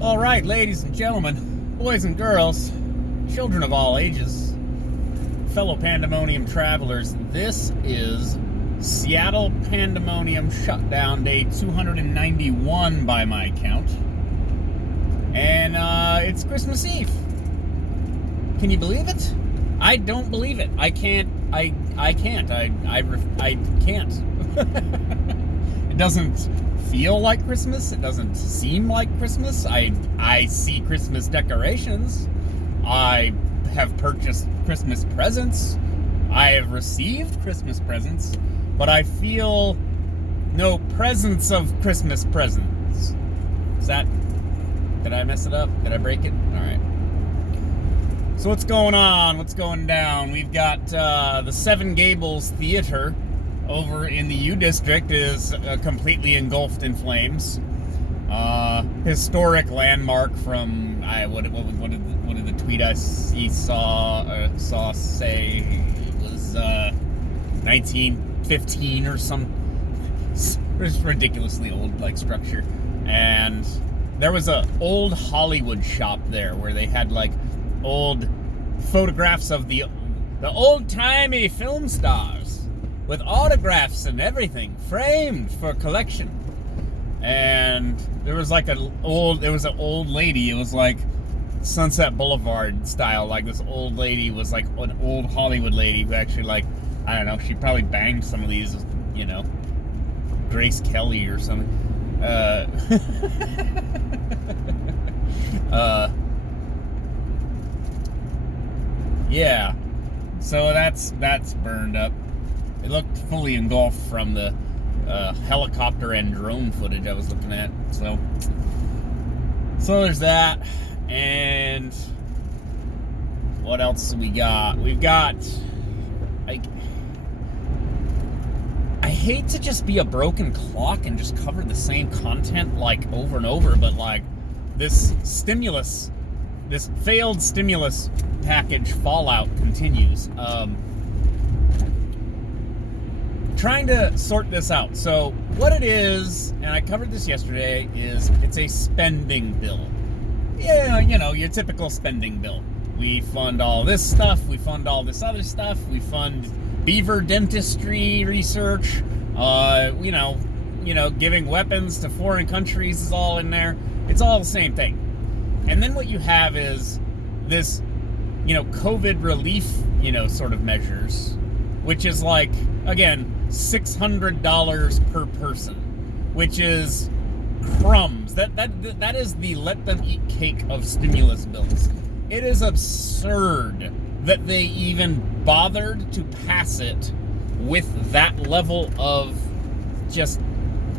All right, ladies and gentlemen, boys and girls, children of all ages, fellow Pandemonium travelers, this is Seattle Pandemonium Shutdown Day 291 by my count. And it's Christmas Eve. Can you believe it? I don't believe it. I can't. I can't. I can't. It doesn't feel like Christmas. It doesn't seem like Christmas. I see Christmas decorations. I have purchased Christmas presents. I have received Christmas presents, but I feel no presence of Christmas presents. Did I mess it up? Did I break it? All right. So what's going on? What's going down? We've got the Seven Gables Theater over in the U District is completely engulfed in flames. Historic landmark from what did the tweet I saw say? It was 1915 or some. It's ridiculously old like structure, and there was a old Hollywood shop there where they had like old photographs of the old-timey film stars with autographs and everything framed for collection. And there was like an old lady. It was like Sunset Boulevard style. Like this old lady was like an old Hollywood lady who actually, like, I don't know, she probably banged some of these, you know, Grace Kelly or something. Yeah, so that's burned up. It looked fully engulfed from the helicopter and drone footage I was looking at. So there's that. And what else we got? We've got, like, I hate to just be a broken clock and just cover the same content like over and over, but like this failed stimulus package fallout continues. Trying to sort this out. So what it is, and I covered this yesterday, is it's a spending bill. Yeah, you know, your typical spending bill. We fund all this stuff, we fund all this other stuff, we fund beaver dentistry research, you know, giving weapons to foreign countries is all in there. It's all the same thing. And then what you have is this, you know, COVID relief, you know, sort of measures, which is like, again, $600 per person, which is crumbs. That is the let them eat cake of stimulus bills. It is absurd that they even bothered to pass it with that level of just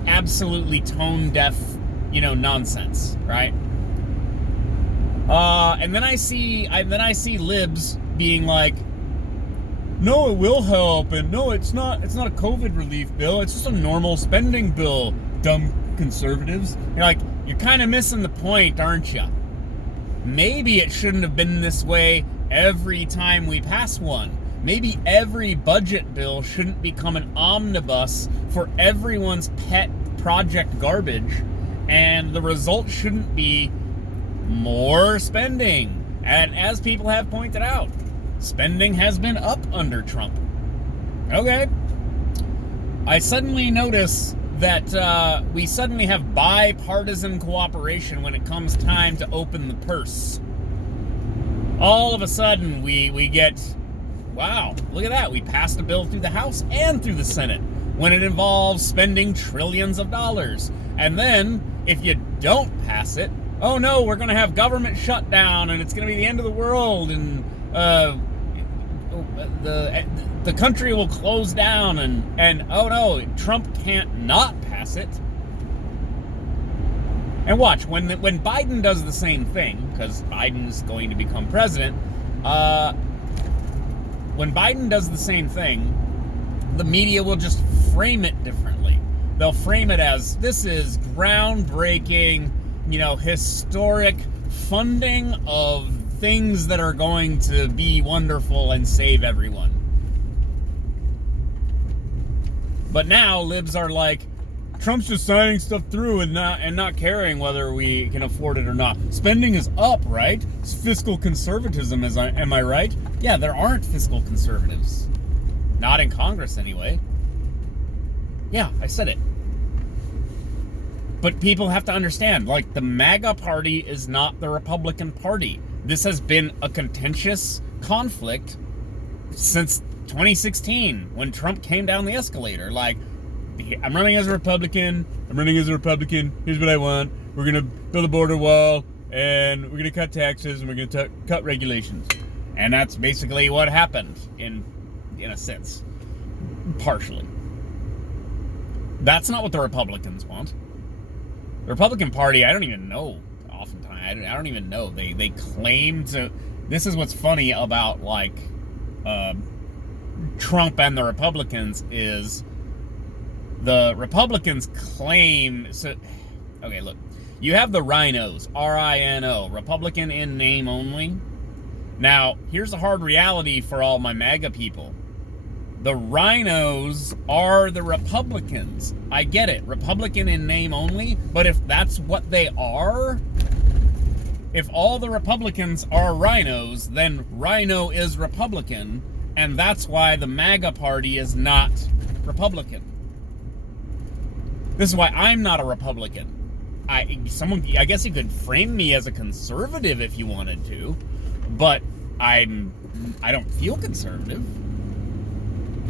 absolutely tone deaf, you know, nonsense, right? And then I see libs being like, no, it will help, and no, it's not a COVID relief bill, it's just a normal spending bill, dumb conservatives. You're like, you're kind of missing the point, aren't you? Maybe it shouldn't have been this way every time we pass one. Maybe every budget bill shouldn't become an omnibus for everyone's pet project garbage, and the result shouldn't be more spending. And as people have pointed out, spending has been up under Trump. Okay. I suddenly notice that we suddenly have bipartisan cooperation when it comes time to open the purse. All of a sudden, we get, wow, look at that. We passed a bill through the House and through the Senate when it involves spending trillions of dollars. And then, if you don't pass it, oh no, we're going to have government shutdown and it's going to be the end of the world, and the country will close down, and oh no, Trump can't not pass it. And watch, when Biden does the same thing, because Biden's going to become president, when Biden does the same thing, the media will just frame it differently. They'll frame it as, this is groundbreaking, you know, historic funding of things that are going to be wonderful and save everyone. But now libs are like, Trump's just signing stuff through and not caring whether we can afford it or not. Spending is up, right? It's fiscal conservatism, am I right? Yeah, there aren't fiscal conservatives. Not in Congress, anyway. Yeah, I said it. But people have to understand, like, the MAGA Party is not the Republican Party. This has been a contentious conflict since 2016, when Trump came down the escalator. Like, I'm running as a Republican. Here's what I want. We're going to build a border wall, and we're going to cut taxes, and we're going to cut regulations. And that's basically what happened, in a sense. Partially. That's not what the Republicans want. The Republican Party, I don't even know. Oftentimes, I don't even know. They claim to. This is what's funny about, like, Trump and the Republicans is the Republicans claim. So, okay, look, you have the RINOs, R-I-N-O, Republican in name only. Now, here's the hard reality for all my MAGA people. The RINOs are the Republicans. I get it, Republican in name only, but if that's what they are, if all the Republicans are RINOs, then RINO is Republican, and that's why the MAGA Party is not Republican. This is why I'm not a Republican. I guess you could frame me as a conservative if you wanted to, but I don't feel conservative.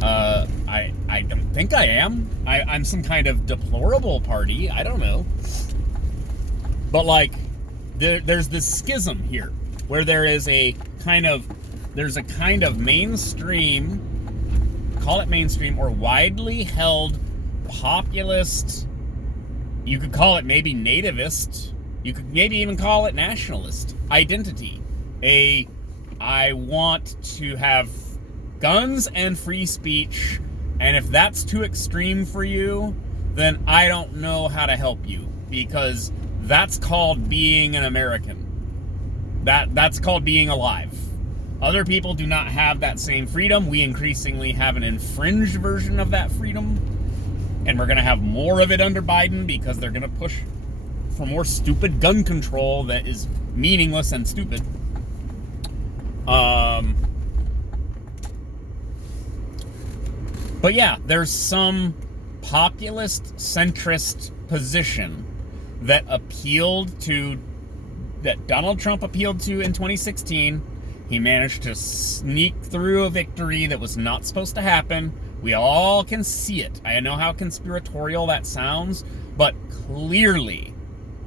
I don't think I am. I'm some kind of deplorable party. I don't know. But, like, there's this schism here where there's a kind of mainstream, call it mainstream, or widely held populist, you could call it maybe nativist, you could maybe even call it nationalist identity. I want to have guns and free speech, and if that's too extreme for you, then I don't know how to help you, because that's called being an American. That's called being alive. Other people do not have that same freedom. We increasingly have an infringed version of that freedom, and we're going to have more of it under Biden because they're going to push for more stupid gun control that is meaningless and stupid. But yeah, there's some populist centrist position that Donald Trump appealed to in 2016. He managed to sneak through a victory that was not supposed to happen. We all can see it. I know how conspiratorial that sounds, but clearly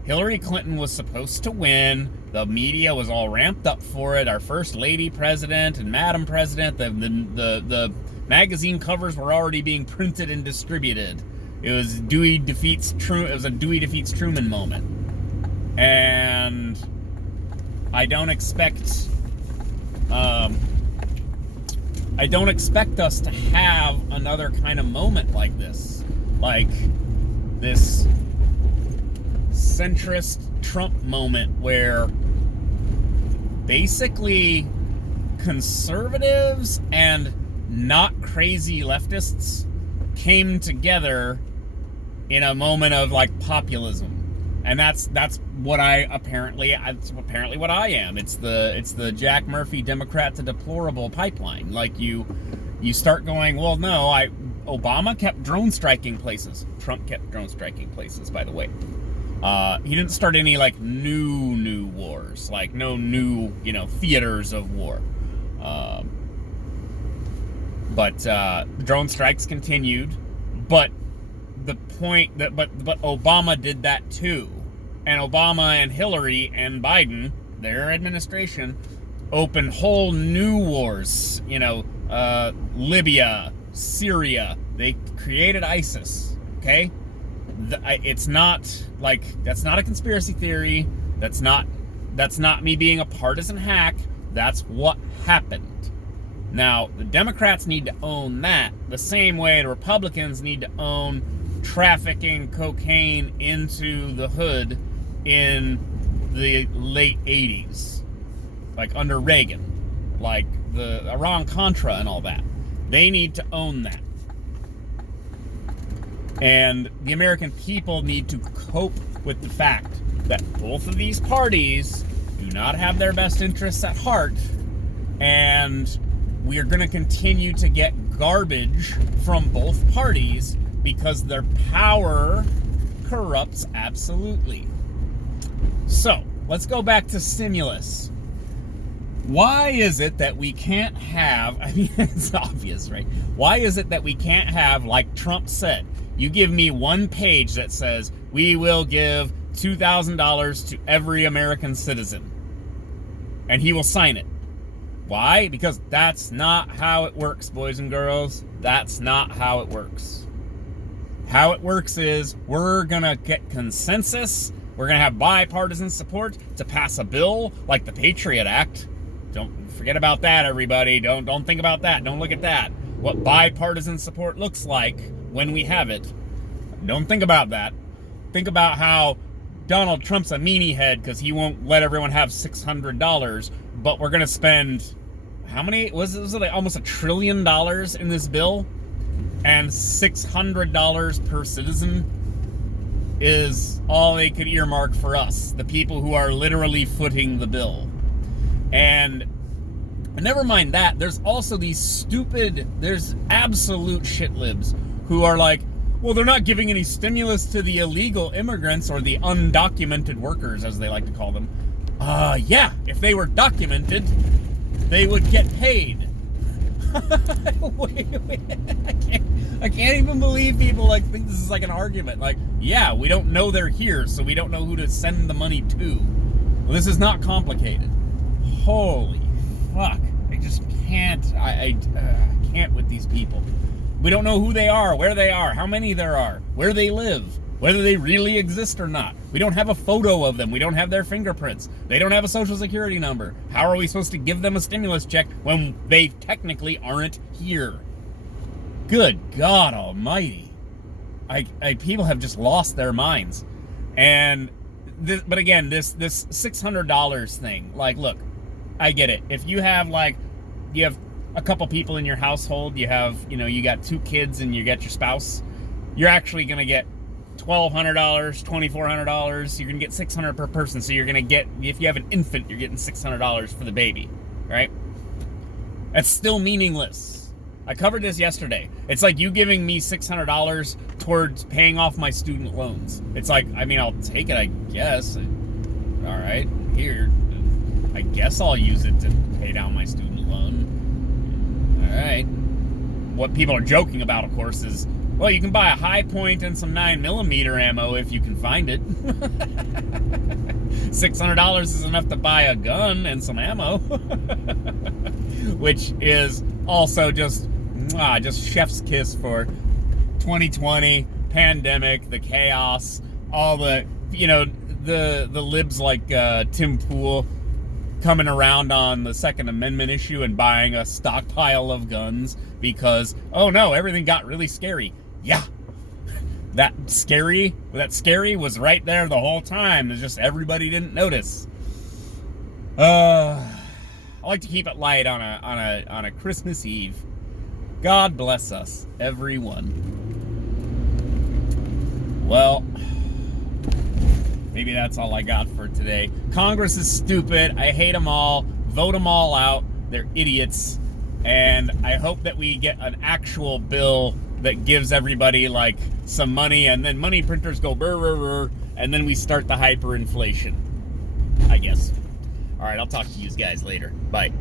Hillary Clinton was supposed to win. The media was all ramped up for it. Our first lady president and madam president, the magazine covers were already being printed and distributed. It was Dewey defeats Truman. It was a Dewey defeats Truman moment, and I don't expect us to have another kind of moment like this centrist Trump moment where basically conservatives and not crazy leftists came together in a moment of, like, populism. And that's what apparently what I am. It's the Jack Murphy Democrat to deplorable pipeline. Like, you start going, well, no, Obama kept drone striking places. Trump kept drone striking places, by the way. He didn't start any, like, new wars, like no new, theaters of war. But drone strikes continued. But the point that, but Obama did that too. And Obama and Hillary and Biden, their administration, opened whole new wars. Libya, Syria. They created ISIS. Okay? It's not, like, that's not a conspiracy theory. That's not me being a partisan hack. That's what happened. Now, the Democrats need to own that the same way the Republicans need to own trafficking cocaine into the hood in the late 80s, like under Reagan, like the Iran-Contra and all that. They need to own that. And the American people need to cope with the fact that both of these parties do not have their best interests at heart, and we are going to continue to get garbage from both parties because their power corrupts absolutely. So, let's go back to stimulus. Why is it that we can't have, I mean, it's obvious, right? Why is it that we can't have, like Trump said, you give me one page that says, we will give $2,000 to every American citizen, and he will sign it. Why? Because that's not how it works, boys and girls. That's not how it works. How it works is we're going to get consensus. We're going to have bipartisan support to pass a bill like the Patriot Act. Don't forget about that, everybody. Don't think about that. Don't look at that. What bipartisan support looks like when we have it. Don't think about that. Think about how Donald Trump's a meanie head because he won't let everyone have $600, but we're going to spend, how many, was it like almost $1 trillion in this bill? And $600 per citizen is all they could earmark for us, the people who are literally footing the bill. And never mind that, there's also these there's absolute shit libs who are like, well, they're not giving any stimulus to the illegal immigrants or the undocumented workers, as they like to call them. Yeah, if they were documented, they would get paid. wait, I can't even believe people like think this is like an argument. Like, yeah, we don't know they're here, so we don't know who to send the money to. Well, this is not complicated. Holy fuck. I just can't. I can't with these people. We don't know who they are, where they are, how many there are, where they live, whether they really exist or not. We don't have a photo of them. We don't have their fingerprints. They don't have a social security number. How are we supposed to give them a stimulus check when they technically aren't here? Good God almighty. People have just lost their minds. And but again, this $600 thing, like, look, I get it. If you have a couple people in your household, you got 2 kids and you got your spouse, you're actually going to get $1,200, $2,400. You're going to get $600 per person. So you're going to get, if you have an infant, you're getting $600 for the baby, right? That's still meaningless. I covered this yesterday. It's like you giving me $600 towards paying off my student loans. It's like, I mean, I'll take it, I guess. All right, here. I guess I'll use it to pay down my student loan. All right. What people are joking about, of course, is, well, you can buy a high point and some 9mm ammo if you can find it. $600 is enough to buy a gun and some ammo. Which is also just chef's kiss for 2020, pandemic, the chaos, all the, the libs like Tim Pool coming around on the Second Amendment issue and buying a stockpile of guns because, oh no, everything got really scary. Yeah, that scary was right there the whole time. It's just everybody didn't notice. I like to keep it light on a Christmas Eve. God bless us, everyone. Well, maybe that's all I got for today. Congress is stupid. I hate them all. Vote them all out. They're idiots. And I hope that we get an actual bill that gives everybody like some money, and then money printers go brr, brr, brr, and then we start the hyperinflation, I guess. All right, I'll talk to you guys later. Bye.